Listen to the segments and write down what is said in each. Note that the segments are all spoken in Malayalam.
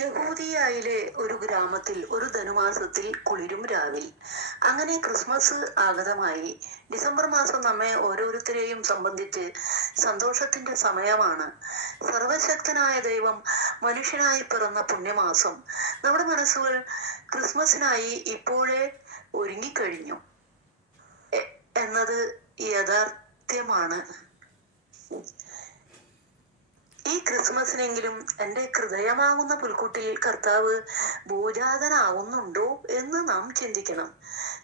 യഹൂദിയായിലെ ഒരു ഗ്രാമത്തിൽ ഒരു ധനുമാസത്തിൽ കുളിരും രാവിൽ. അങ്ങനെ ക്രിസ്മസ് ആഗതമായി. ഡിസംബർ മാസം നമ്മെ ഓരോരുത്തരെയും സംബന്ധിച്ച് സന്തോഷത്തിന്റെ സമയമാണ്. സർവശക്തനായ ദൈവം മനുഷ്യനായി പിറന്ന പുണ്യമാസം നമ്മുടെ മനസ്സുകൾ ക്രിസ്മസിനായി ഇപ്പോഴേ ഒരുങ്ങിക്കഴിഞ്ഞു. എന്നത് യാഥാർത്ഥ്യമാണ്. ഈ ക്രിസ്മസിനെങ്കിലും എന്റെ ഹൃദയമാകുന്ന പുൽക്കുട്ടിൽ കർത്താവ് ഭൂജാതനാവുന്നുണ്ടോ എന്ന് നാം ചിന്തിക്കണം.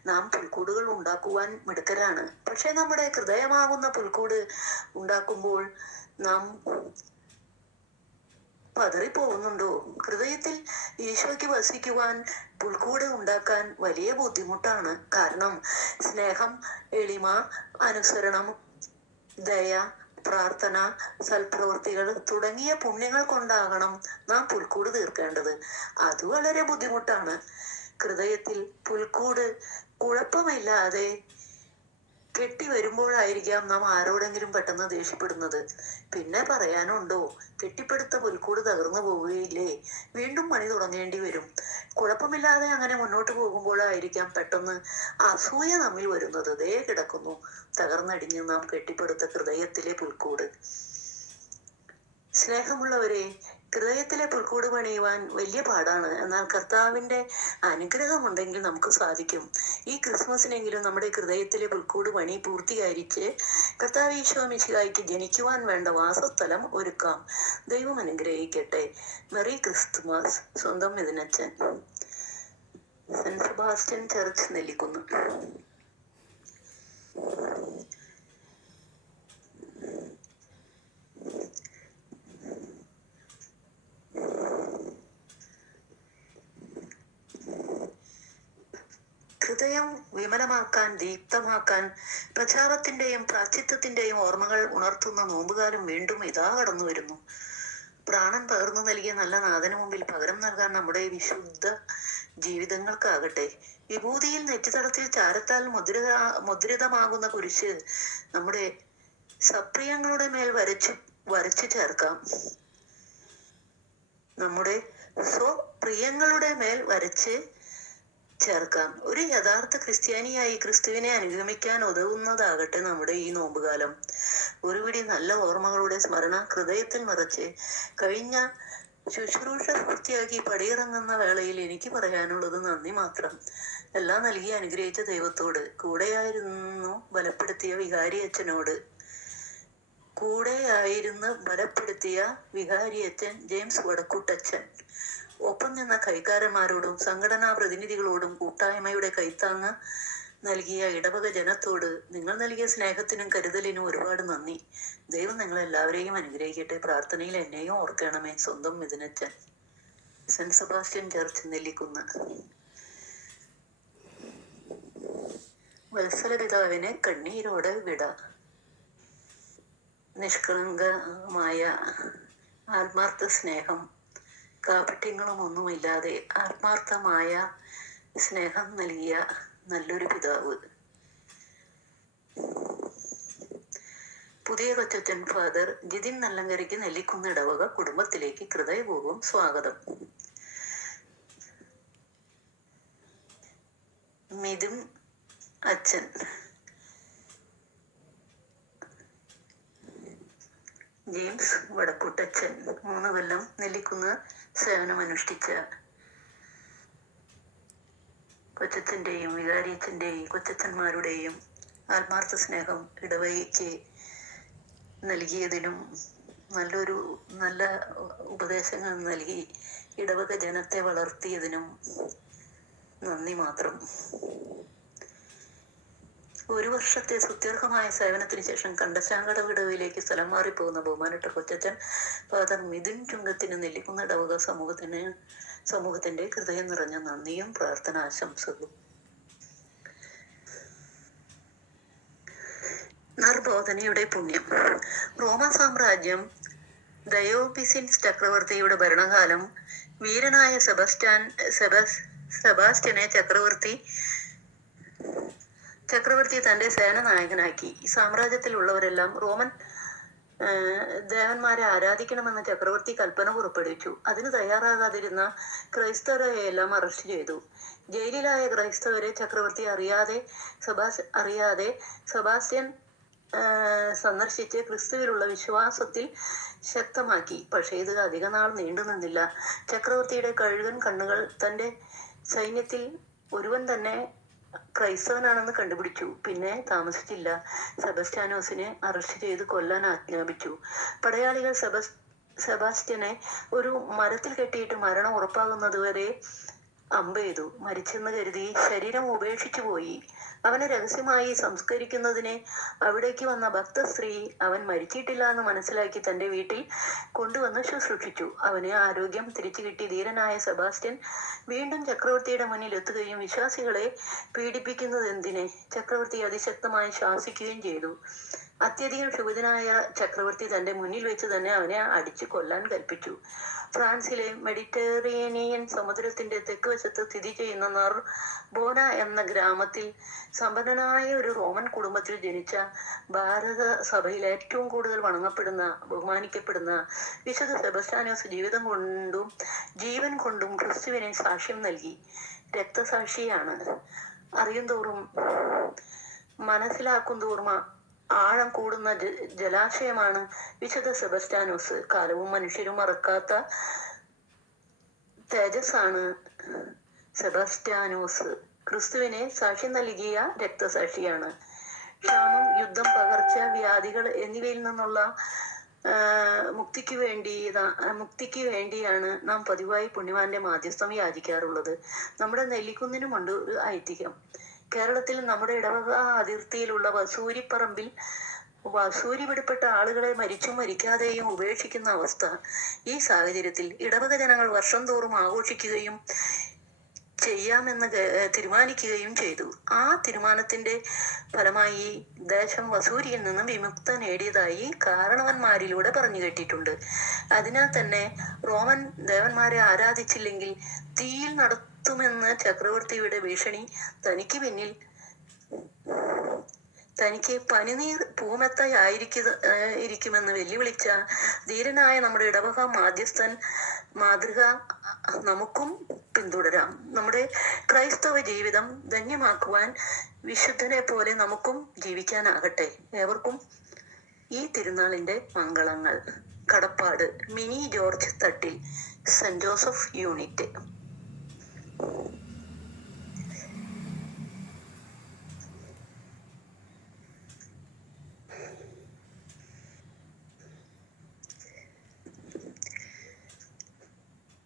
നാം പുൽക്കൂടുകൾ ഉണ്ടാക്കുവാൻ മിടുക്കരാണ്. പക്ഷെ നമ്മുടെ ഹൃദയമാകുന്ന പുൽക്കൂട് ഉണ്ടാക്കുമ്പോൾ നാം പതറിപ്പോകുന്നുണ്ടോ? ഹൃദയത്തിൽ ഈശോയ്ക്ക് വസിക്കുവാൻ പുൽക്കൂട് ഉണ്ടാക്കാൻ വലിയ ബുദ്ധിമുട്ടാണ്. കാരണം സ്നേഹം എളിമ അനുസരണം ദയ പ്രാർത്ഥന സൽപ്രവൃത്തികൾ തുടങ്ങിയ പുണ്യങ്ങൾ കൊണ്ടാകണം നാം പുൽക്കൂട് തീർക്കേണ്ടത്. അത് വളരെ ബുദ്ധിമുട്ടാണ്. ഹൃദയത്തിൽ പുൽക്കൂട് കുഴപ്പമില്ലാതെ കെട്ടി വരുമ്പോഴായിരിക്കാം നാം ആരോടെങ്കിലും പെട്ടെന്ന് ദേഷ്യപ്പെടുന്നത്. പിന്നെ പറയാനുണ്ടോ? കെട്ടിപ്പടുത്ത പുൽക്കൂട് തകർന്നു പോവുകയില്ലേ? വീണ്ടും പണി തുടങ്ങേണ്ടി വരും. കുഴപ്പമില്ലാതെ അങ്ങനെ മുന്നോട്ട് പോകുമ്പോഴായിരിക്കാം പെട്ടെന്ന് അസൂയ നമ്മിൽ വരുന്നത്. ദേ കിടക്കുന്നു. തകർന്നടിഞ്ഞ് നാം കെട്ടിപ്പടുത്ത ഹൃദയത്തിലെ പുൽക്കൂട്. സ്നേഹമുള്ളവരെ ഹൃദയത്തിലെ പുൽക്കൂട് പണിയുവാൻ വലിയ പാടാണ്. എന്നാൽ കർത്താവിന്റെ അനുഗ്രഹമുണ്ടെങ്കിൽ നമുക്ക് സാധിക്കും. ഈ ക്രിസ്മസിനെങ്കിലും നമ്മുടെ ഹൃദയത്തിലെ പുൽക്കൂട് പണി പൂർത്തീകരിച്ച് കർത്താവ് ഈശോ മിശിഹായിക്ക് ജനിക്കുവാൻ വേണ്ട വാസസ്ഥലം ഒരുക്കാം. ദൈവം അനുഗ്രഹിക്കട്ടെ. Merry Christmas. സ്വന്തം മിഥുനച്ചൻ സെന്റ് സെബാസ്റ്റ്യൻ ചർച്ച് നെല്ലിക്കുന്ന്. ഹൃദയം വിമലമാക്കാൻ ദീപ്തമാക്കാൻ പ്രചാപത്തിന്റെയും പ്രാച്ചിത്വത്തിന്റെയും ഓർമ്മകൾ ഉണർത്തുന്ന നോമ്പുകാലം വീണ്ടും ഇതാ കടന്നു വരുന്നു. പ്രാണൻ പകർന്നു നൽകിയ നല്ല നാഥന് മുമ്പിൽ പകരം നൽകാൻ നമ്മുടെ വിശുദ്ധ ജീവിതങ്ങൾക്കാകട്ടെ. വിഭൂതിയിൽ നെറ്റിത്തടത്തിൽ ചാരത്താൽ മുദ്രിത മുദ്രിതമാകുന്ന കുരിശ് നമ്മുടെ സപ്രിയങ്ങളുടെ മേൽ വരച്ചു വരച്ചു ചേർക്കാം. നമ്മുടെ സ്വപ്രിയങ്ങളുടെ മേൽ വരച്ച് ചേർക്കാം. ഒരു യഥാർത്ഥ ക്രിസ്ത്യാനിയായി ക്രിസ്തുവിനെ അനുഗമിക്കാൻ ഉതകുന്നതാകട്ടെ നമ്മുടെ ഈ നോമ്പുകാലം. ഒരുപിടി നല്ല ഓർമ്മകളുടെ സ്മരണ ഹൃദയത്തിൽ നിറച്ച് കഴിഞ്ഞ ശുശ്രൂഷ പൂർത്തിയാക്കി പടിയിറങ്ങുന്ന വേളയിൽ എനിക്ക് പറയാനുള്ളത് നന്ദി മാത്രം. എല്ലാം നൽകി അനുഗ്രഹിച്ച ദൈവത്തോട് കൂടെയായിരുന്നു ബലപ്പെടുത്തിയ വികാരി അച്ഛനോട് കൂടെയായിരുന്ന് ബലപ്പെടുത്തിയ വികാരിയച്ഛൻ ജെയിംസ് വടക്കുട്ടച്ഛൻ. ഒപ്പം നിന്ന കൈക്കാരന്മാരോടും സംഘടനാ പ്രതിനിധികളോടും കൂട്ടായ്മയുടെ കൈത്താങ്ങ് നൽകിയ ഇടവക ജനത്തോട് നിങ്ങൾ നൽകിയ സ്നേഹത്തിനും കരുതലിനും ഒരുപാട് നന്ദി. ദൈവം നിങ്ങൾ എല്ലാവരെയും അനുഗ്രഹിക്കട്ടെ. പ്രാർത്ഥനയിൽ എന്നെയും ഓർക്കണമേ. സ്വന്തം മിഥുനച്ചൻ സെന്റ് സെബാസ്റ്റ്യൻ ചർച്ച് നെല്ലിക്കുന്ന്. വത്സല പിതാവിനെ കണ്ണീരോടെ വിട. നിഷ്കളങ്കമായ ആത്മാർത്ഥ സ്നേഹം കാപട്യങ്ങളും ഒന്നുമില്ലാതെ ആത്മാർത്ഥമായ സ്നേഹം നൽകിയ നല്ലൊരു പിതാവ്. പുതിയ കൊച്ചച്ഛൻ ഫാദർ ജിതിൻ നല്ലങ്കരയ്ക്ക് നെല്ലിക്കുന്ന ഇടവക കുടുംബത്തിലേക്ക് ഹൃദയപൂർവം സ്വാഗതം മിഥുൻ അച്ഛൻ ജെയിംസ് വടക്കുട്ടച്ഛൻ മൂന്ന് കൊല്ലം നെല്ലിക്കുന്ന് സേവനമനുഷ്ഠിച്ച കൊച്ചച്ഛന്റെയും കൊച്ചച്ഛന്മാരുടെയും ആത്മാർത്ഥ സ്നേഹം ഇടവകയ്ക്ക് നൽകിയതിനും നല്ലൊരു നല്ല ഉപദേശങ്ങൾ നൽകി ഇടവക ജനത്തെ വളർത്തിയതിനും നന്ദി മാത്രം. ഒരു വർഷത്തെ സുദീർഘമായ സേവനത്തിന് ശേഷം കണ്ടശാങ്കട വിടവിലേക്ക് സ്ഥലം മാറിപ്പോകുന്ന ബഹുമാനപ്പെട്ട കൊച്ചച്ചൻ ഫാദർ മിഥുൻ ചുങ്കത്തിന് നെല്ലിക്കുന്ന ഇടവക സമൂഹത്തിന് സമൂഹത്തിന്റെ ഹൃദയം നിറഞ്ഞ നന്ദിയും പ്രാർത്ഥന നർബോധനയുടെ പുണ്യം. റോമ സാമ്രാജ്യം ദയോപിസിൻസ് ചക്രവർത്തിയുടെ ഭരണകാലം വീരനായ സെബസ്റ്റാൻ സെബസ് സെബാസ്റ്റ്യനെ ചക്രവർത്തി ചക്രവർത്തി തന്റെ സേനാനായകനാക്കി. സാമ്രാജ്യത്തിലുള്ളവരെല്ലാം റോമൻ ദേവന്മാരെ ആരാധിക്കണമെന്ന് ചക്രവർത്തി കൽപ്പന പുറപ്പെടുവിച്ചു. അതിന് തയ്യാറാകാതിരുന്ന ക്രൈസ്തവരെയെല്ലാം അറസ്റ്റ് ചെയ്തു. ജയിലിലായ ക്രൈസ്തവരെ ചക്രവർത്തി അറിയാതെ സബാസ് അറിയാതെ സെബാസ്റ്റ്യൻ സന്ദർശിച്ച് ക്രിസ്തുവിലുള്ള വിശ്വാസത്തിൽ ശക്തമാക്കി. പക്ഷേ ഇത് അധിക നാൾ നീണ്ടു നിന്നില്ല. ചക്രവർത്തിയുടെ കഴുകൻ കണ്ണുകൾ തന്റെ സൈന്യത്തിൽ ഒരുവൻ തന്നെ ക്രൈസ്തവനാണെന്ന് കണ്ടുപിടിച്ചു. പിന്നെ താമസിച്ചില്ല. സെബസ്റ്റാനോസിനെ അറസ്റ്റ് ചെയ്ത് കൊല്ലാൻ ആജ്ഞാപിച്ചു. പടയാളികൾ സെബസ് സെബാസ്റ്റ്യനെ ഒരു മരത്തിൽ കെട്ടിയിട്ട് മരണം ഉറപ്പാകുന്നതുവരെ അമ്പെയ്തു മരിച്ചെന്ന് കരുതി ശരീരം ഉപേക്ഷിച്ചു പോയി. അവനെ രഹസ്യമായി സംസ്കരിക്കുന്നതിനെ അവിടേക്ക് വന്ന ഭക്ത സ്ത്രീ അവൻ മരിച്ചിട്ടില്ല എന്ന് മനസ്സിലാക്കി തന്റെ വീട്ടിൽ കൊണ്ടുവന്ന് ശുശ്രൂഷിച്ചു. അവന് ആരോഗ്യം തിരിച്ചു കിട്ടി. ധീരനായ സെബാസ്റ്റ്യൻ വീണ്ടും ചക്രവർത്തിയുടെ മുന്നിൽ എത്തുകയും വിശ്വാസികളെ പീഡിപ്പിക്കുന്നത് എന്തിനെ ചക്രവർത്തി അതിശക്തമായി ശാസിക്കുകയും ചെയ്തു. അത്യധികം ക്ഷുഭിതനായ ചക്രവർത്തി തന്റെ മുന്നിൽ വെച്ച് തന്നെ അവനെ അടിച്ചു കൊല്ലാൻ കൽപ്പിച്ചു. ഫ്രാൻസിലെ മെഡിറ്ററേനിയൻ സമുദ്രത്തിന്റെ തെക്ക് വശത്ത് സ്ഥിതി ചെയ്യുന്ന നർ ബോന എന്ന ഗ്രാമത്തിൽ സമ്പന്നനായ ഒരു റോമൻ കുടുംബത്തിൽ ജനിച്ച ഭാരത സഭയിൽ ഏറ്റവും കൂടുതൽ വണങ്ങപ്പെടുന്ന ബഹുമാനിക്കപ്പെടുന്ന വിശുദ്ധ സെബസ്റ്റാനോസ് ജീവിതം കൊണ്ടും ജീവൻ കൊണ്ടും ക്രിസ്തുവിനെ സാക്ഷ്യം നൽകി. രക്തസാക്ഷിയാണ്. അറിയും തോറും മനസ്സിലാക്കും തോറും ആഴം കൂടുന്ന ജലാശയമാണ് വിശുദ്ധ സെബസ്റ്റാനോസ് കാലവും മനുഷ്യരും മറക്കാത്ത തേജസ്സാണ് സെബസ്റ്റാനോസ് ക്രിസ്തുവിനെ സാക്ഷ്യം നൽകിയ രക്തസാക്ഷിയാണ്. ക്ഷാമം യുദ്ധം പകർച്ച വ്യാധികൾ എന്നിവയിൽ നിന്നുള്ള മുക്തിക്ക് വേണ്ടി മുക്തിക്ക് വേണ്ടിയാണ് നാം പതിവായി പുണ്യവാന്റെ മാധ്യസ്ഥം യാചിക്കാറുള്ളത്. നമ്മുടെ നെല്ലിക്കുന്നിനുമുണ്ട് ഒരു ഐതിഹ്യം. കേരളത്തിൽ നമ്മുടെ ഇടവക അതിർത്തിയിലുള്ള വസൂരിപ്പറമ്പിൽ വസൂരി പിടിപ്പെട്ട ആളുകളെ മരിച്ചും മരിക്കാതെയും ഉപേക്ഷിക്കുന്ന അവസ്ഥ ഈ സാഹചര്യത്തിൽ ഇടവക ജനങ്ങൾ വർഷം തോറും ആഘോഷിക്കുകയും ചെയ്യാമെന്ന് തീരുമാനിക്കുകയും ചെയ്തു. ആ തീരുമാനത്തിന്റെ ഫലമായി ദേശം വസൂരിയിൽ നിന്നും വിമുക്ത നേടിയതായി കാരണവന്മാരിലൂടെ പറഞ്ഞു കേട്ടിട്ടുണ്ട്. അതിനാൽ തന്നെ റോമൻ ദേവന്മാരെ ആരാധിച്ചില്ലെങ്കിൽ തീയിൽ നടത്തുമെന്ന് ചക്രവർത്തിയുടെ ഭീഷണി തനിക്ക് പിന്നിൽ. തനിക്ക് പനിനീർ പൂമെത്തയായിരിക്കുക ഇരിക്കുമെന്ന് വെല്ലുവിളിച്ച ധീരനായ നമ്മുടെ ഇടവക മാധ്യസ്ഥൻ മാതൃക നമുക്കും പിന്തുടരാം. നമ്മുടെ ക്രൈസ്തവ ജീവിതം ധന്യമാക്കുവാൻ വിശുദ്ധനെ പോലെ നമുക്കും ജീവിക്കാനാകട്ടെ. ഏവർക്കും ഈ തിരുനാളിന്റെ മംഗളങ്ങൾ. കടപ്പാട് Mini George Thattil saint Joseph unit.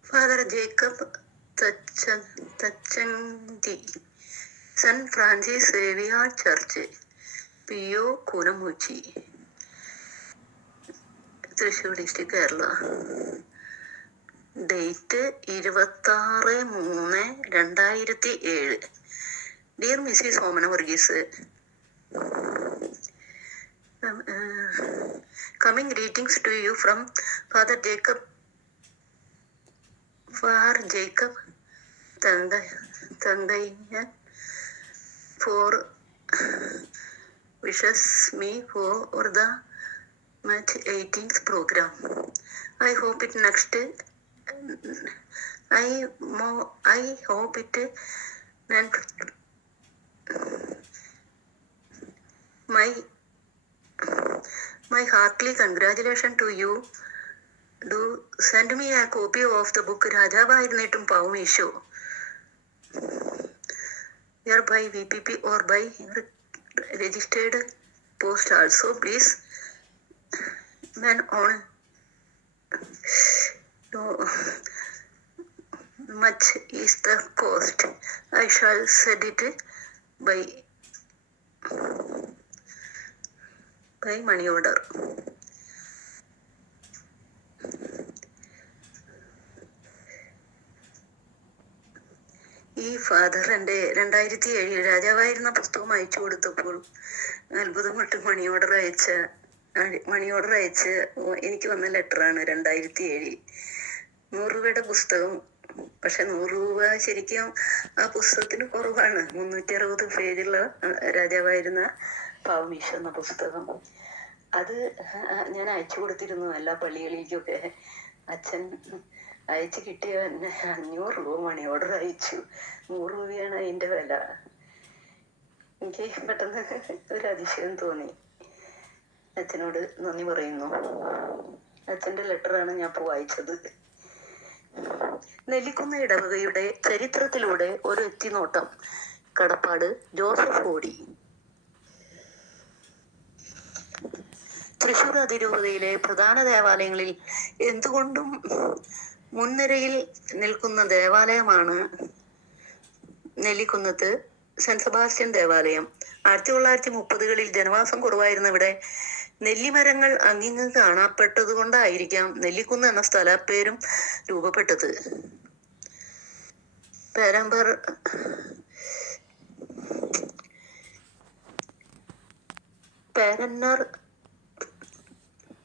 Father Jacob തച്ച- Thachanki saint Francis Xavier church P O Koonammuchi Thrissur district Kerala date ഇരുപത്തി ആറ് മൂന്ന് രണ്ടായിരത്തി ഏഴ് dear Mrs Omana Varghese coming greetings to you from father Jacob far Jacob തങ്ക Thankayyan for wishes me for the mat 18th programme I hope it next. I மோ I hope it. My my heartly congratulations to you. Do send me a copy of the book Raja Vaidnetum Paum issue. Here by VPP or by registered post also, please. Man on. No much is the cost I shall set it by by money order. ഈ ഫാദർ എന്റെ രണ്ടായിരത്തി ഏഴിൽ രാജാവായിരുന്ന പുസ്തകം അയച്ചു കൊടുത്തപ്പോൾ അത്ഭുതപ്പെട്ട് മണി ഓർഡർ അയച്ച മണി ഓർഡർ അയച്ച് എനിക്ക് വന്ന ലെറ്ററാണ് രണ്ടായിരത്തി ഏഴിൽ. നൂറ് രൂപയുടെ പുസ്തകം. പക്ഷെ നൂറ് രൂപ ശരിക്കും ആ പുസ്തകത്തിന് കുറവാണ്. മുന്നൂറ്റി അറുപത് പേജുള്ള രാജാവായിരുന്ന പാവമീശ എന്ന പുസ്തകം. അത് ഞാൻ അയച്ചു കൊടുത്തിരുന്നു എല്ലാ പള്ളികളിലേക്കൊക്കെ. അച്ഛൻ അയച്ചു കിട്ടിയ അഞ്ഞൂറ് രൂപ മണി ഓർഡർ അയച്ചു. നൂറ് രൂപയാണ് അതിന്റെ വില. എനിക്ക് പെട്ടെന്ന് ഒരു അതിശയം തോന്നി. അച്ഛനോട് നന്ദി പറയുന്നു. അച്ഛന്റെ ലെറ്ററാണ് ഞാൻ ഇപ്പോൾ വായിച്ചത്. നെല്ലിക്കുന്ന ഇടവകയുടെ ചരിത്രത്തിലൂടെ ഒരു എത്തിനോട്ടം. കടപ്പാട് ജോസഫ് ഓടി. തൃശൂർ അതിരൂപതയിലെ പ്രധാന ദേവാലയങ്ങളിൽ എന്തുകൊണ്ടും മുൻനിരയിൽ നിൽക്കുന്ന ദേവാലയമാണ് നെല്ലിക്കുന്നത്ത് സെന്റ് സെബാസ്റ്റ്യൻ ദേവാലയം. ആയിരത്തി തൊള്ളായിരത്തി മുപ്പതുകളിൽ ജനവാസം കുറവായിരുന്ന ഇവിടെ നെല്ലിമരങ്ങൾ അങ്ങിങ്ങ് കാണാപ്പെട്ടത് കൊണ്ടായിരിക്കാം നെല്ലിക്കുന്ന് എന്ന സ്ഥലപ്പേരും രൂപപ്പെട്ടത്. പേരമ്പർ പേരന്നർ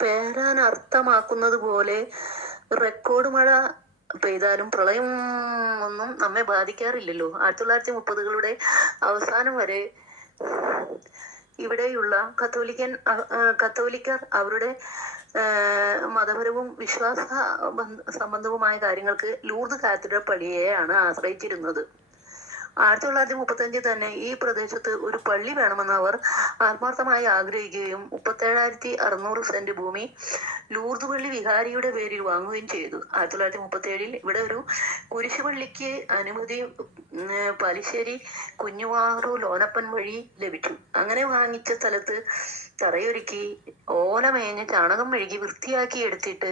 പേരാൻ അർത്ഥമാക്കുന്നത് പോലെ റെക്കോർഡ് മഴ പെയ്താലും പ്രളയം ഒന്നും നമ്മെ ബാധിക്കാറില്ലല്ലോ. ആയിരത്തി തൊള്ളായിരത്തി മുപ്പതുകളുടെ അവസാനം വരെ ഇവിടെയുള്ള കത്തോലിക്കൻ കത്തോലിക്കർ അവരുടെ മതപരവും വിശ്വാസ സംബന്ധവുമായ കാര്യങ്ങൾക്ക് ലൂർദ് കാത്തഡ്രൽ പള്ളിയെയാണ് ആശ്രയിച്ചിരുന്നത്. ആയിരത്തി തൊള്ളായിരത്തി മുപ്പത്തഞ്ചിൽ തന്നെ ഈ പ്രദേശത്ത് ഒരു പള്ളി വേണമെന്ന് അവർ ആത്മാർത്ഥമായി ആഗ്രഹിക്കുകയും മുപ്പത്തേഴായിരത്തി അറുന്നൂറ് സെന്റ് ഭൂമി ലൂർദ് പള്ളി വിഹാരിയുടെ പേരിൽ വാങ്ങുകയും ചെയ്തു. ആയിരത്തി തൊള്ളായിരത്തി മുപ്പത്തി ഏഴിൽ ഇവിടെ ഒരു കുരിശുപള്ളിക്ക് അനുമതി പാലിശ്ശേരി കുഞ്ഞുവാറു ലോനപ്പൻ വഴി ലഭിച്ചു. അങ്ങനെ വാങ്ങിച്ച സ്ഥലത്ത് തറയൊരുക്കി ഓല മേഞ്ഞ് ചാണകം മെഴുകി വൃത്തിയാക്കി എടുത്തിട്ട്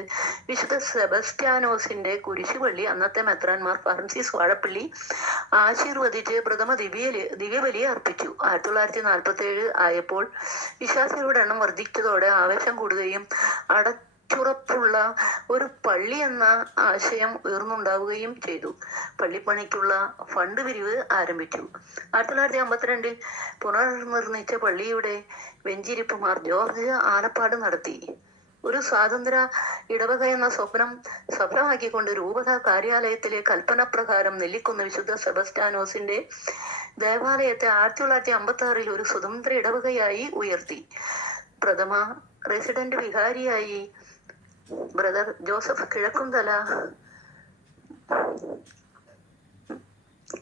വിശുദ്ധ സെബസ്റ്റ്യാനോസിന്റെ കുരിശുപള്ളി അന്നത്തെ മെത്രാൻമാർ ഫ്രാൻസിസ് വാഴപ്പള്ളി ആശീർവദിച്ച് പ്രഥമ ദിവ്യ ദിവ്യബലി അർപ്പിച്ചു. ആയിരത്തി തൊള്ളായിരത്തി നാൽപ്പത്തി ഏഴ് ആയപ്പോൾ വിശ്വാസികളുടെ എണ്ണം വർദ്ധിച്ചതോടെ ആവേശം കൂടുകയും അടച്ചുറപ്പുള്ള ഒരു പള്ളി എന്ന ആശയം ഉയർന്നുണ്ടാവുകയും ചെയ്തു. പള്ളിപ്പണിക്കുള്ള ഫണ്ട് പിരിവ് ആരംഭിച്ചു. ആയിരത്തി തൊള്ളായിരത്തി അമ്പത്തിരണ്ടിൽ പുനർനിർമ്മിച്ച പള്ളിയുടെ വെഞ്ചിരിപ്പുമാർ ജോർജ് ആലപ്പാട് നടത്തി. ഒരു സ്വാതന്ത്ര്യ ഇടവക എന്ന സ്വപ്നം സഫലമാക്കിക്കൊണ്ട് രൂപത കാര്യാലയത്തിലെ കൽപ്പന പ്രകാരം നെല്ലിക്കുന്ന വിശുദ്ധ സെബസ്റ്റാനോസിന്റെ ദേവാലയത്തെ ആയിരത്തി തൊള്ളായിരത്തി അമ്പത്തി ആറിൽ ഒരു സ്വതന്ത്ര ഇടവകയായി ഉയർത്തി. പ്രഥമ റെസിഡന്റ് വികാരിയായി ബ്രദർ ജോസഫ് കിഴക്കുംതല.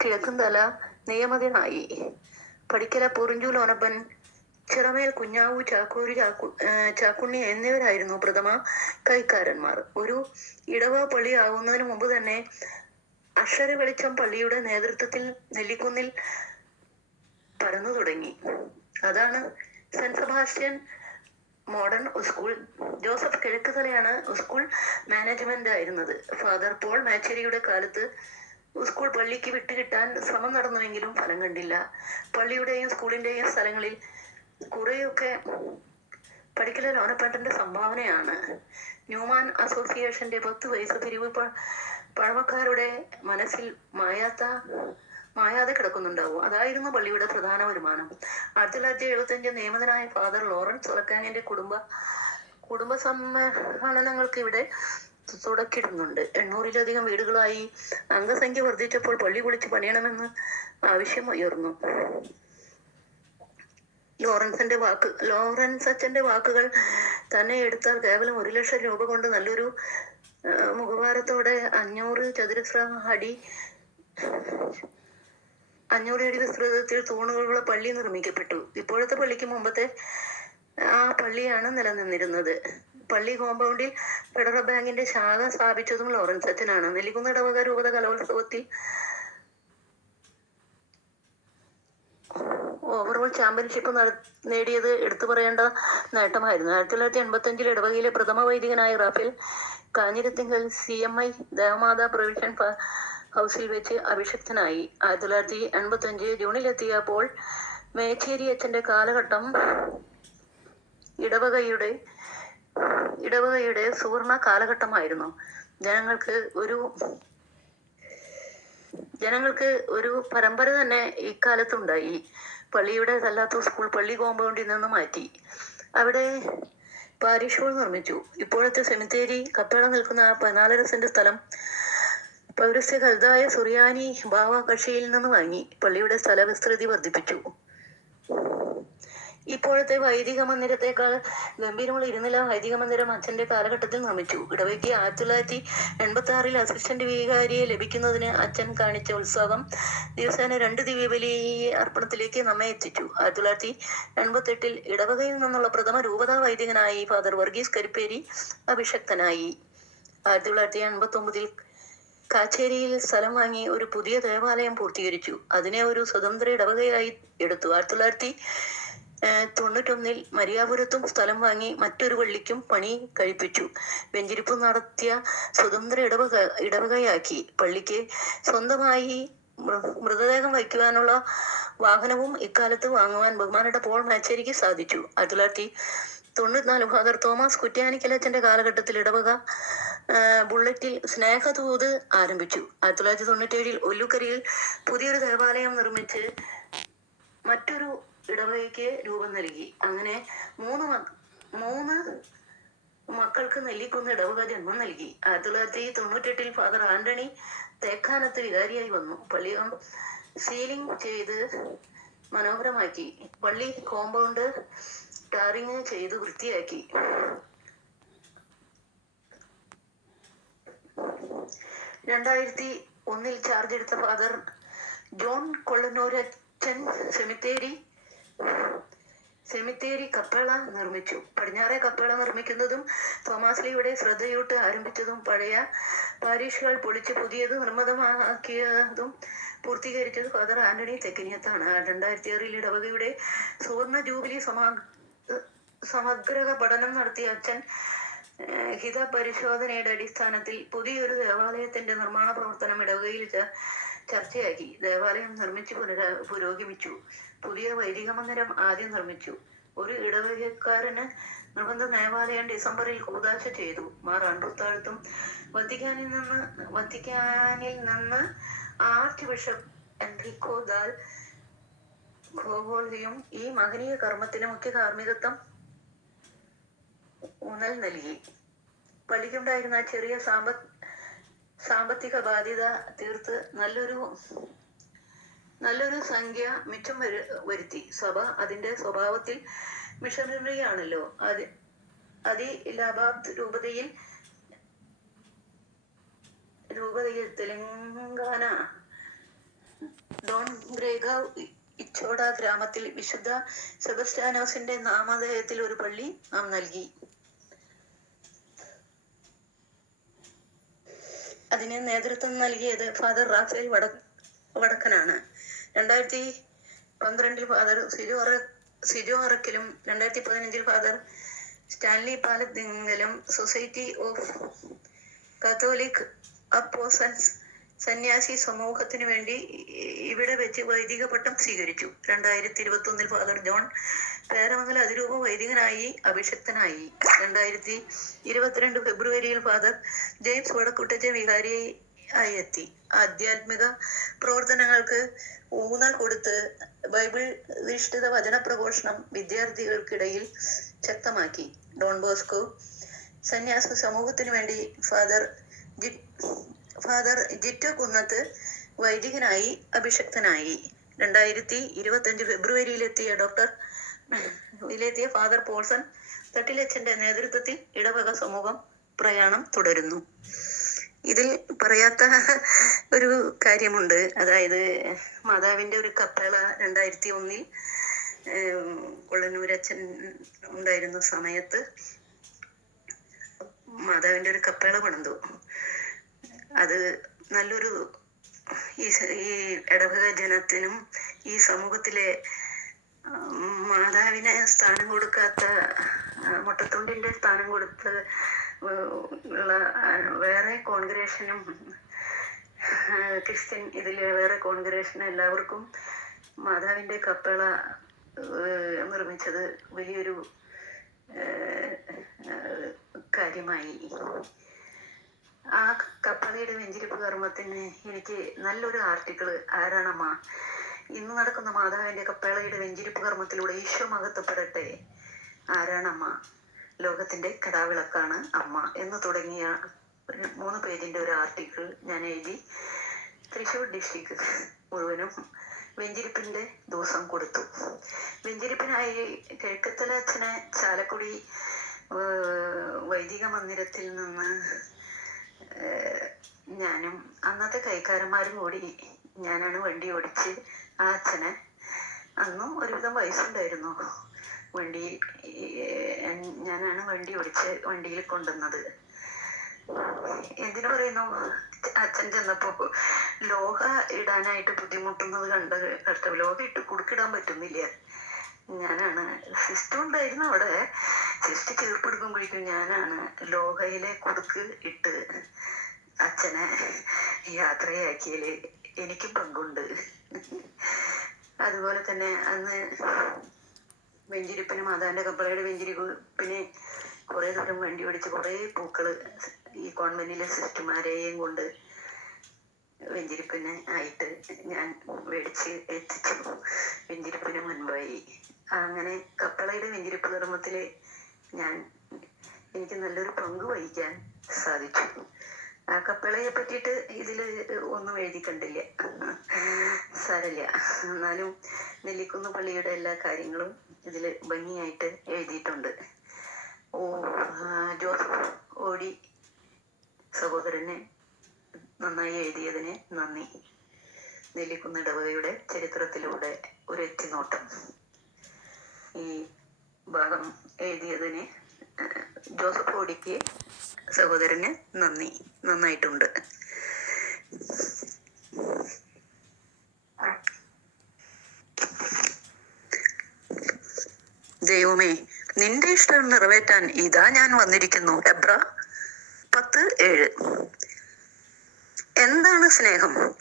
കിഴക്കുംതല നിയമതനായി പഠിക്കല പൊറിഞ്ചൂലോനപ്പൻ ചിറമേൽ കുഞ്ഞാവു ചാക്കൂരി ചാക്കു ചാക്കുണ്ണി എന്നിവരായിരുന്നു പ്രഥമ കൈക്കാരന്മാർ. ഒരു ഇടവ പള്ളി ആകുന്നതിന് മുമ്പ് തന്നെ അക്ഷര വെളിച്ചം പള്ളിയുടെ നേതൃത്വത്തിൽ നെല്ലിക്കുന്നിൽ പരന്നു തുടങ്ങി അതാണ് saint Sebastian modern school Joseph കിഴക്കുതലയാണ് school management ആയിരുന്നത്. ഫാദർ പോൾ മാച്ചേരിയുടെ കാലത്ത് സ്കൂൾ പള്ളിക്ക് വിട്ടുകിട്ടാൻ ശ്രമം നടന്നുവെങ്കിലും ഫലം കണ്ടില്ല. പള്ളിയുടെയും സ്കൂളിന്റെയും സ്ഥലങ്ങളിൽ കുറെയൊക്കെ പഠിക്കല ലോനപ്പേട്ടന്റെ സംഭാവനയാണ്. ന്യൂമാൻ അസോസിയേഷന്റെ പത്ത് വയസ്സ് പിരിവ് പഴമക്കാരുടെ മനസ്സിൽ മായാത്ത മായാതെ കിടക്കുന്നുണ്ടാവും. അതായിരുന്നു പള്ളിയുടെ പ്രധാന വരുമാനം. ആയിരത്തി തൊള്ളായിരത്തി എഴുപത്തി അഞ്ച് നിയമിതനായ ഫാദർ ലോറൻസ് ഒലക്കാങ്ങിന്റെ കുടുംബ കുടുംബ സമ്മേളനങ്ങൾക്ക് ഇവിടെ തുടക്കിടുന്നുണ്ട് എണ്ണൂറിലധികം വീടുകളായി അംഗസംഖ്യ വർദ്ധിച്ചപ്പോൾ പള്ളി പൊളിച്ച് പണിയണമെന്ന് ആവശ്യം ഉയർന്നു ലോറൻസിന്റെ വാക്ക് ലോറൻസ് അച്ഛന്റെ വാക്കുകൾ തന്നെ എടുത്താൽ കേവലം ഒരു ലക്ഷം രൂപ കൊണ്ട് നല്ലൊരു മുഖവാരത്തോടെ അഞ്ഞൂറ് ചതുരശ്ര അടി അഞ്ഞൂറ് അടി വിസ്തൃതത്തിൽ തൂണുകളുള്ള പള്ളി നിർമ്മിക്കപ്പെട്ടു. ഇപ്പോഴത്തെ പള്ളിക്ക് മുമ്പത്തെ ആ പള്ളിയാണ് നിലനിന്നിരുന്നത്. പള്ളി കോമ്പൗണ്ടിൽ ഫെഡറൽ ബാങ്കിന്റെ ശാഖ സ്ഥാപിച്ചതും ലോറൻസ് അച്ഛനാണ്. നെല്ലിക്കുന്ന് ഇടവക രൂപത കലോത്സവത്തിൽ ഓവറോൾ ചാമ്പ്യൻഷിപ്പ് നട- നേടിയത് എടുത്തു പറയേണ്ട നേട്ടമായിരുന്നു. ആയിരത്തി തൊള്ളായിരത്തി എൺപത്തി അഞ്ചിൽ ഇടവകയിലെ പ്രഥമ വൈദികനായ Raphael Kanjirathingal C M I Devamatha provision ഹൗസിൽ വെച്ച് അഭിഷിക്തനായി. ആയിരത്തി തൊള്ളായിരത്തി എൺപത്തി അഞ്ച് ജൂണിലെത്തിയപ്പോൾ മേച്ചേരി അച്ഛന്റെ കാലഘട്ടം ഇടവകയുടെ ഇടവകയുടെ സുവർണ കാലഘട്ടമായിരുന്നു. ജനങ്ങൾക്ക് ഒരു ജനങ്ങൾക്ക് ഒരു പരമ്പര തന്നെ ഇക്കാലത്തുണ്ടായി. പള്ളിയുടെ തല്ലാത്ത സ്കൂൾ പള്ളി കോമ്പൗണ്ടിൽ നിന്ന് മാറ്റി. അവിടെ പാരിഷ് ഹോൾ നിർമ്മിച്ചു. ഇപ്പോഴത്തെ സെമിത്തേരി കപ്പേള നിൽക്കുന്ന ആ പതിനാലര സെന്റ് സ്ഥലം പൗരസ്യ കൽതായ സുറിയാനി ബാവ കക്ഷിയിൽ നിന്ന് വാങ്ങി. പള്ളിയുടെ സ്ഥലവിസ്തൃതി വർദ്ധിപ്പിച്ചു. ഇപ്പോഴത്തെ വൈദിക മന്ദിരത്തെക്കാൾ ഗംഭീരമുള്ള ഇരുനില വൈദിക മന്ദിരം അച്ഛന്റെ കാലഘട്ടത്തിൽ നിർമ്മിച്ചു. ഇടവയ്ക്ക് ആയിരത്തി തൊള്ളായിരത്തി എൺപത്തി ആറിൽ അസിസ്റ്റന്റ് വികാരിയെ ലഭിക്കുന്നതിന് അച്ഛൻ കാണിച്ച ഉത്സവം ദിവസേന രണ്ട് ദിവ്യബലി അർപ്പണത്തിലേക്ക് നമ്മെ എത്തിച്ചു. ആയിരത്തി തൊള്ളായിരത്തി എൺപത്തി എട്ടിൽ ഇടവകയിൽ നിന്നുള്ള പ്രഥമ രൂപതാ വൈദികനായി ഫാദർ വർഗീസ് കരിപ്പേരി അഭിഷക്തനായി. ആയിരത്തി തൊള്ളായിരത്തി എൺപത്തി ഒമ്പതിൽ കാച്ചേരിയിൽ സ്ഥലം വാങ്ങി ഒരു പുതിയ ദേവാലയം പൂർത്തീകരിച്ചു. അതിനെ ഒരു സ്വതന്ത്ര ഇടവകയായി എടുത്തു. ആയിരത്തി തൊള്ളായിരത്തി തൊണ്ണൂറ്റൊന്നിൽ മരിയാപുരത്തും സ്ഥലം വാങ്ങി മറ്റൊരു പള്ളിക്കും പണി കഴിപ്പിച്ചു. വെഞ്ചിരിപ്പ് നടത്തിയ സ്വതന്ത്ര ഇടവക ഇടവകയാക്കി. പള്ളിക്ക് സ്വന്തമായി മൃതദേഹം വയ്ക്കുവാനുള്ള വാഹനവും ഇക്കാലത്ത് വാങ്ങുവാൻ ബഹുമാനപ്പെട്ട പോൾ മാച്ചേരിക്ക് സാധിച്ചു. ആയിരത്തി തൊള്ളായിരത്തി തൊണ്ണൂറ്റിനാല് ഫാദർ തോമസ് കുറ്റ്യാനിക്കലച്ചന്റെ കാലഘട്ടത്തിൽ ഇടവക ബുള്ളറ്റിൽ സ്നേഹതൂത് ആരംഭിച്ചു. ആയിരത്തി തൊള്ളായിരത്തി തൊണ്ണൂറ്റേഴിൽ ഒല്ലുക്കരയിൽ പുതിയൊരു ദേവാലയം നിർമ്മിച്ച് മറ്റൊരു ഇടവകയ്ക്ക് രൂപം നൽകി. അങ്ങനെ മൂന്ന് മൂന്ന് മക്കൾക്ക് നെല്ലിക്കുന്ന ഇടവക ജന്മം നൽകി. ആയിരത്തി തൊള്ളായിരത്തി തൊണ്ണൂറ്റെട്ടിൽ ഫാദർ ആന്റണി തേക്കാനത്ത് വികാരിയായി വന്നു. പള്ളികം സീലിംഗ് ചെയ്ത് മനോഹരമാക്കി. പള്ളി കോമ്പൗണ്ട് ടാറിങ് ചെയ്ത് വൃത്തിയാക്കി. രണ്ടായിരത്തി ഒന്നിൽ ചാർജ് എടുത്ത ഫാദർ ജോൺ കൊള്ളനൂരച്ചൻ സെമിത്തേരി സെമിത്തേരി കപ്പേള നിർമ്മിച്ചു. പടിഞ്ഞാറെ കപ്പേള നിർമ്മിക്കുന്നതും തോമാസ്ലിയുടെ ശ്രദ്ധയൂട്ട് ആരംഭിച്ചതും പഴയ പാരീഷുകൾ പൊളിച്ച് പുതിയത് നിർമ്മിതമാക്കിയതും പൂർത്തീകരിച്ചത് ഫാദർ ആന്റണി തെക്കിനിയത്താണ്. രണ്ടായിരത്തി ആറിൽ ഇടവകയുടെ സുവർണ ജൂബിലി സമാ സമഗ്ര പഠനം നടത്തിയ അച്ഛൻ ഏഹ് ഹിത പരിശോധനയുടെ അടിസ്ഥാനത്തിൽ പുതിയൊരു ദേവാലയത്തിന്റെ നിർമ്മാണ പ്രവർത്തനം ഇടവകയിൽ ചർച്ചയാക്കി. ദേവാലയം നിർമ്മിച്ചു പുനരാ പുരോഗമിച്ചു. പുതിയ വൈദിക മന്ദിരം ആദ്യം നിർമ്മിച്ചു. ഒരു ഇടവകക്കാരന് നിർബന്ധ ദേവാലയം ഡിസംബറിൽ കൂതാശ ചെയ്തു. മാർ അണ്ടൂത്താഴത്തും വത്തിക്കാനിൽ നിന്ന് വത്തിക്കാനിൽ നിന്ന് ആർച്ച് ബിഷപ്പ് എൻറിക്കോ ദാൽ ഖോവോളിയും ഈ മഹനീയ കർമ്മത്തിന് മുഖ്യ കാർമ്മികത്വം ഊന്നൽ നൽകി പള്ളിക്കുണ്ടായിരുന്ന ചെറിയ സാമ്പ സാമ്പത്തിക ബാധ്യത തീർത്ത് നല്ലൊരു നല്ലൊരു സംഖ്യ മിച്ചം വരു- വരുത്തി. സഭ അതിന്റെ സ്വഭാവത്തിൽ മിഷണറി ആണല്ലോ അതി ലാഭാബ് രൂപതയിൽ രൂപതയിൽ തെലങ്കാന. ഡോൺ ഗ്രേഗാവ് ഇച്ചോട ഗ്രാമത്തിൽ വിശുദ്ധ സെബസ്റ്റാനോസിന്റെ നാമധേയത്തിൽ ഒരു പള്ളി നാം നൽകി. അതിന് നേതൃത്വം നൽകിയത് ഫാദർ റാഫേൽ വട വടക്കനാണ്. രണ്ടായിരത്തി പന്ത്രണ്ടിൽ ഫാദർ സിജു അറ സിജു അറക്കിലും രണ്ടായിരത്തി പതിനഞ്ചിൽ ഫാദർ സ്റ്റാൻലി പാലത്തിങ്കലും സൊസൈറ്റി ഓഫ് കത്തോലിക് അപ്പോസൻസ് സന്യാസി സമൂഹത്തിനു വേണ്ടി ഇവിടെ വെച്ച് വൈദിക പട്ടം സ്വീകരിച്ചു. രണ്ടായിരത്തി ഇരുപത്തി ഒന്നിൽ ഫാദർ ജോൺ പേരമംഗല അതിരൂപ വൈദികനായി അഭിഷക്തനായി. രണ്ടായിരത്തി ഇരുപത്തിരണ്ട് ഫെബ്രുവരിയിൽ ഫാദർ ജെയിംസ് വടക്കുട്ടച്ച വികാരിയായി എത്തി. ആധ്യാത്മിക പ്രവർത്തനങ്ങൾക്ക് ഊന്നൽ കൊടുത്ത് ബൈബിൾ അധിഷ്ഠിത വചന പ്രഘോഷണം വിദ്യാർത്ഥികൾക്കിടയിൽ ശക്തമാക്കി. ഡോൺ ബോസ്കോ സന്യാസ സമൂഹത്തിനു വേണ്ടി ഫാദർ ഫാദർ ജിറ്റു കുന്നത്ത് വൈദികനായി അഭിഷക്തനായി. രണ്ടായിരത്തി ഇരുപത്തഞ്ച് ഫെബ്രുവരിയിലെത്തിയ ഡോക്ടർ ിലെത്തിയ ഫാദർ പോൾസൺ തട്ടിലച്ചന്റെ നേതൃത്വത്തിൽ ഇടവക സമൂഹം പ്രയാണം തുടരുന്നു. ഇതിൽ പറയാത്ത ഒരു കാര്യമുണ്ട്. അതായത് മാതാവിന്റെ ഒരു കപ്പേള രണ്ടായിരത്തി ഒന്നിൽ കൊള്ളനൂരച്ഛൻ ഉണ്ടായിരുന്ന സമയത്ത് മാതാവിന്റെ ഒരു കപ്പേള പണിതു. അത് നല്ലൊരു ഈ ഈ ഇടവക ജനത്തിനും ഈ സമൂഹത്തിലെ മാതാവിന് സ്ഥാനം കൊടുക്കാത്ത മുട്ടത്തുണ്ടിന്റെ സ്ഥാനം കൊടുത്ത് ഉള്ള വേറെ കോൺഗ്രേഷനും ക്രിസ്ത്യൻ ഇതിലെ വേറെ കോൺഗ്രേഷനും എല്ലാവർക്കും മാതാവിന്റെ കപ്പള നിർമ്മിച്ചത് വലിയൊരു കാര്യമായി. ആ കപ്പളയുടെ വെഞ്ചിരിപ്പ് കർമ്മത്തിന് എനിക്ക് നല്ലൊരു ആർട്ടിക്കിൾ ആരാണമ്മ ഇന്ന് നടക്കുന്ന മാതാവിന്റെ കപ്പേളയുടെ വെഞ്ചിരിപ്പ് കർമ്മത്തിലൂടെ ഈശോ മഹത്വപ്പെടട്ടെ. ആരാണമ്മ ലോകത്തിന്റെ കടാവിളക്കാണ് അമ്മ എന്ന് തുടങ്ങിയ മൂന്ന് പേജിന്റെ ഒരു ആർട്ടിക്കിൾ ഞാൻ എഴുതി തൃശ്ശൂർ ഡിസ്ട്രിക്ട് മുഴുവനും വെഞ്ചിരിപ്പിന്റെ ദിവസം കൊടുത്തു. വെഞ്ചിരിപ്പിനായി കിഴക്കത്തല അച്ഛനെ ചാലക്കുടി വൈദിക മന്ദിരത്തിൽ നിന്ന് ഞാനും അന്നത്തെ കൈക്കാരന്മാരും കൂടി ഞാനാണ് വണ്ടി ഓടിച്ച് ആ അച്ഛനെ. അന്നും ഒരുവിധം വയസ്സുണ്ടായിരുന്നു. വണ്ടി ഞാനാണ് വണ്ടി ഓടിച്ച് വണ്ടിയിൽ കൊണ്ടുവന്നത്. എന്തിനു പറയുന്നു? അച്ഛൻ ചെന്നപ്പോ ലോഹ ഇടാനായിട്ട് ബുദ്ധിമുട്ടുന്നത് കണ്ട കഷ്ടം ലോഹ ഇട്ട് കുടുക്കിടാൻ പറ്റുന്നില്ല. ഞാനാണ്. സിസ്റ്റർ ഉണ്ടായിരുന്നു അവിടെ. സിസ്റ്റർ ചെരുപ്പ് എടുക്കുമ്പോഴേക്കും ഞാനാണ് ലോഹയിലെ കുടുക്ക് ഇട്ട് അച്ഛനെ യാത്രയാക്കിയതിൽ എനിക്കും പങ്കുണ്ട്. അതുപോലെ തന്നെ അന്ന് വെഞ്ചിരിപ്പിന് മാതാവിന്റെ കപ്പളയുടെ വെഞ്ചിരിപ്പിന് കുറെ ദൂരം വണ്ടി ഓടിച്ച് കുറെ പൂക്കൾ ഈ കോൺവെന്റിലെ സിസ്റ്റർമാരെയും കൊണ്ട് വെഞ്ചിരിപ്പിന് ആയിട്ട് ഞാൻ മേടിച്ച് എത്തിച്ചു. വെഞ്ചിരിപ്പിന് മുൻപായി. അങ്ങനെ കപ്പളയുടെ വെഞ്ചിരിപ്പ് നിർമ്മത്തിൽ ഞാൻ എനിക്ക് നല്ലൊരു പങ്ക് വഹിക്കാൻ സാധിച്ചു. ആ കപ്പളയെ പറ്റിയിട്ട് ഇതിൽ ഒന്നും എഴുതി കണ്ടില്ല സാരല്ല എന്നാലും നെല്ലിക്കുന്ന് പള്ളിയുടെ എല്ലാ കാര്യങ്ങളും ഇതിൽ ഭംഗിയായിട്ട് എഴുതിയിട്ടുണ്ട്. ഓ ജോസഫ് ഓടി സഹോദരനെ നന്നായി എഴുതിയതിന് നന്ദി. നെല്ലിക്കുന്ന് ഇടവകയുടെ ചരിത്രത്തിലൂടെ ഒരു എത്തിനോട്ടം. ഈ ഭാഗം എഴുതിയതിന് ജോസഫ് ഓടിക്ക് സഹോദരന് നന്ദി. നന്നായിട്ടുണ്ട്. ദൈവമേ നിന്റെ ഇഷ്ടം നിറവേറ്റാൻ ഇതാ ഞാൻ വന്നിരിക്കുന്നു. എബ്ര പത്ത് ഏഴ്. എന്താണ് സ്നേഹം?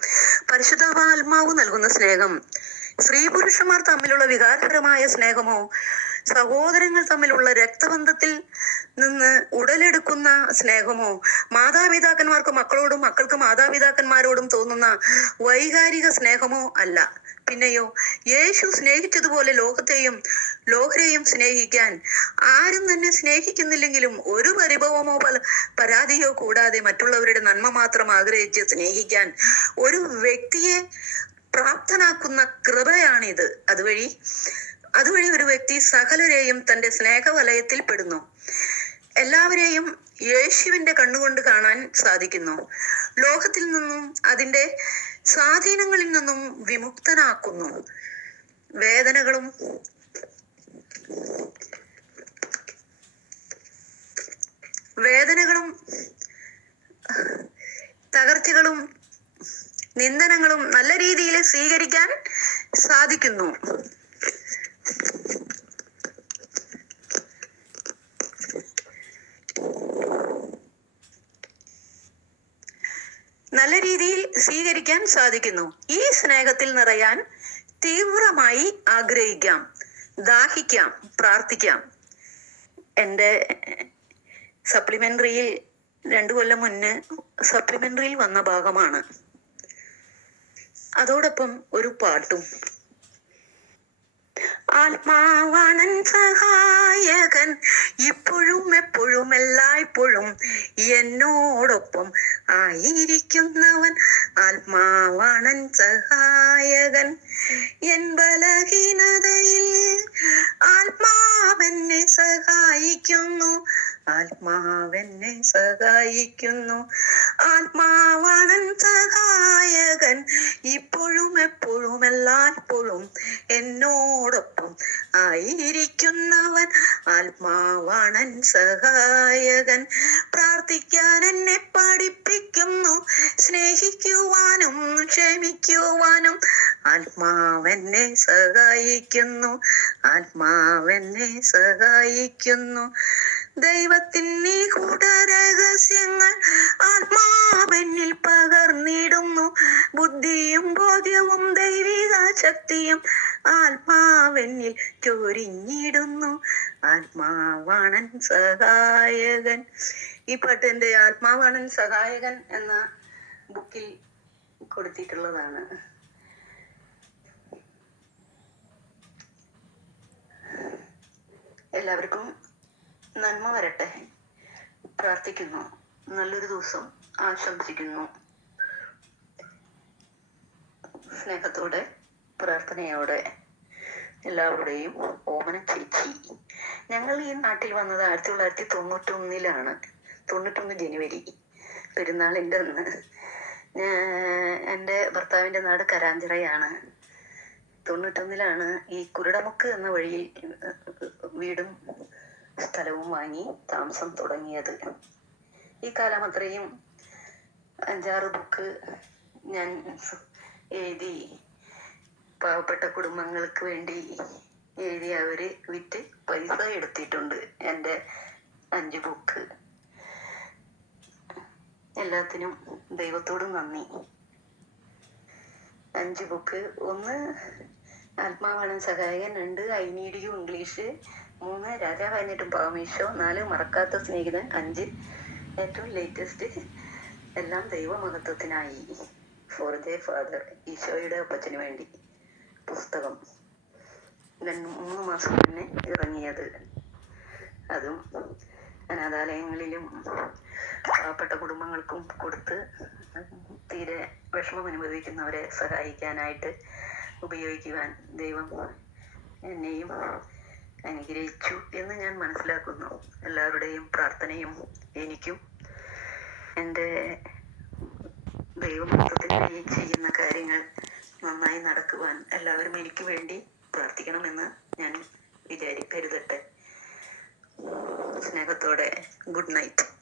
പരിശുദ്ധാത്മാവ് നൽകുന്ന സ്നേഹം. സ്ത്രീ പുരുഷന്മാർ തമ്മിലുള്ള വികാരപരമായ സ്നേഹമോ സഹോദരങ്ങൾ തമ്മിലുള്ള രക്തബന്ധത്തിൽ നിന്ന് ഉടലെടുക്കുന്ന സ്നേഹമോ? മാതാപിതാക്കന്മാർക്ക് മക്കളോടും മക്കൾക്ക് മാതാപിതാക്കന്മാരോടും തോന്നുന്ന വൈകാരിക സ്നേഹമോ അല്ല. പിന്നെയോ യേശു സ്നേഹിച്ചതുപോലെ ലോകത്തെയും ലോകരെയും സ്നേഹിക്കാൻ ആരും തന്നെ സ്നേഹിക്കുന്നില്ലെങ്കിലും ഒരു പരിഭവമോ പരാതിയോ കൂടാതെ മറ്റുള്ളവരുടെ നന്മ മാത്രം ആഗ്രഹിച്ച് സ്നേഹിക്കാൻ ഒരു വ്യക്തിയെ പ്രാപ്തനാക്കുന്ന കൃപയാണിത്. അതുവഴി അതുവഴി ഒരു വ്യക്തി സകലരെയും തന്റെ സ്നേഹവലയത്തിൽ പെടുന്നു. എല്ലാവരെയും യേശുവിന്റെ കണ്ണുകൊണ്ട് കാണാൻ സാധിക്കുന്നു. ലോകത്തിൽ നിന്നും അതിന്റെ സ്വാധീനങ്ങളിൽ നിന്നും വിമുക്തനാക്കുന്നു. വേദനകളും വേദനകളും തകർച്ചകളും നിന്ദനങ്ങളും നല്ല രീതിയിൽ സ്വീകരിക്കാൻ സാധിക്കുന്നു. നല്ല രീതിയിൽ സ്വീകരിക്കാൻ സാധിക്കുന്നു. ഈ സ്നേഹത്തിൽ നിറയാൻ തീവ്രമായി ആഗ്രഹിക്കാം. ദാഹിക്കാം. പ്രാർത്ഥിക്കാം. എന്റെ സപ്ലിമെന്ററിയിൽ രണ്ടു കൊല്ലം മുന്നേ സപ്ലിമെന്ററിയിൽ വന്ന ഭാഗമാണ്. അതോടൊപ്പം ഒരു പാട്ടും. ആത്മാവാണൻ സഹായകൻ. ഇപ്പോഴും എപ്പോഴും എല്ലായ്പ്പോഴും എന്നോടൊപ്പം ആയിരിക്കുന്നവൻ. ആത്മാവാണൻ സഹായകൻ. എൻ ബലഹീനതയിൽ ആത്മാവെന്നെ സഹായിക്കുന്നു. ആത്മാവെന്നെ സഹായിക്കുന്നു. ആത്മാവാണൻ സഹായകൻ. ഇപ്പോഴും എപ്പോഴും എല്ലായ്പ്പോഴും എന്നോടൊപ്പം ആയിരിക്കുന്നവൻ. ആത്മാവാണൻ സഹായകൻ. പ്രാർത്ഥിക്കാൻ എന്നെ പഠിപ്പിക്കുന്നു. സ്നേഹിക്കുവാനും ക്ഷമിക്കുവാനും ആത്മാവെന്നെ സഹായിക്കുന്നു. ആത്മാവെന്നെ സഹായിക്കുന്നു. ദൈവത്തിന്റെ കൂടരഹസ്യങ്ങൾ ആത്മാവെന്നിൽ പകർന്നിടുന്നു. ബുദ്ധിയും ബോധ്യവും ദൈവിക ശക്തിയും ആത്മാവെന്നിൽ ചൊരിഞ്ഞിടുന്നു. ആത്മാവാണൻ സഹായകൻ. ഈ പാട്ട് ആത്മാവാണൻ സഹായകൻ എന്ന ബുക്കിൽ കൊടുത്തിട്ടുള്ളതാണ്. എല്ലാവർക്കും നന്മ വരട്ടെ. പ്രാർത്ഥിക്കുന്നു. നല്ലൊരു ദിവസം ആശംസിക്കുന്നു. സ്നേഹത്തോടെ പ്രാർത്ഥനയോടെ എല്ലാവരുടെയും ഓമന ചേച്ചി. ഞങ്ങൾ ഈ നാട്ടിൽ വന്നത് ആയിരത്തി തൊള്ളായിരത്തി തൊണ്ണൂറ്റി ഒന്നിലാണ് തൊണ്ണൂറ്റൊന്ന് ജനുവരി പെരുന്നാളിന്റെ അന്ന്. എന്റെ ഭർത്താവിന്റെ നാട് കരാഞ്ചിറയാണ്. തൊണ്ണൂറ്റൊന്നിലാണ് ഈ കുരുടമുക്ക് എന്ന വഴിയിൽ വീടും സ്ഥലവും വാങ്ങി താമസം തുടങ്ങിയത്. ഈ കാലം അത്രയും അഞ്ചാറ് ബുക്ക് ഞാൻ എഴുതി പാവപ്പെട്ട കുടുംബങ്ങൾക്ക് വേണ്ടി എഴുതി അവർ വിറ്റ് പൈസ എടുത്തിട്ടുണ്ട്. എന്റെ അഞ്ച് ബുക്ക് എല്ലാത്തിനും ദൈവത്തോട് നന്ദി. അഞ്ച് ബുക്ക് ഒന്ന് ആത്മാവാണ് സഹായകൻ രണ്ട് ഐ നീഡ് യു ഇംഗ്ലീഷ്. മൂന്ന് രാജാവായിട്ടും പാമീഷോ നാല് മറക്കാത്ത സ്നേഹിതൻ അഞ്ച്. ഏറ്റവും ലേറ്റസ്റ്റ് എല്ലാം ദൈവമഹത്വത്തിനായി. ഫോർ ദേ ഫാദർ ഈശോയുടെ അപ്പച്ചന് വേണ്ടി പുസ്തകം. രണ്ട് മൂന്ന് മാസം മുന്നേ ഇറങ്ങിയത്. അതും അനാഥാലയങ്ങളിലും പാവപ്പെട്ട കുടുംബങ്ങൾക്കും കൊടുത്ത് തീരെ വിഷമം അനുഭവിക്കുന്നവരെ സഹായിക്കാനായിട്ട് ഉപയോഗിക്കുവാൻ ദൈവം എന്നെയും അനുഗ്രഹിച്ചു എന്ന് ഞാൻ മനസ്സിലാക്കുന്നു. എല്ലാവരുടെയും പ്രാർത്ഥനയും എനിക്കും. എന്റെ ദൈവമൊത്തത്തിൽ ഈ ചെയ്യുന്ന കാര്യങ്ങൾ നന്നായി നടക്കുവാൻ എല്ലാവരും എനിക്ക് വേണ്ടി പ്രാർത്ഥിക്കണമെന്ന് ഞാൻ വിചാരി കരുതട്ടെ സ്നേഹത്തോടെ ഗുഡ് നൈറ്റ്.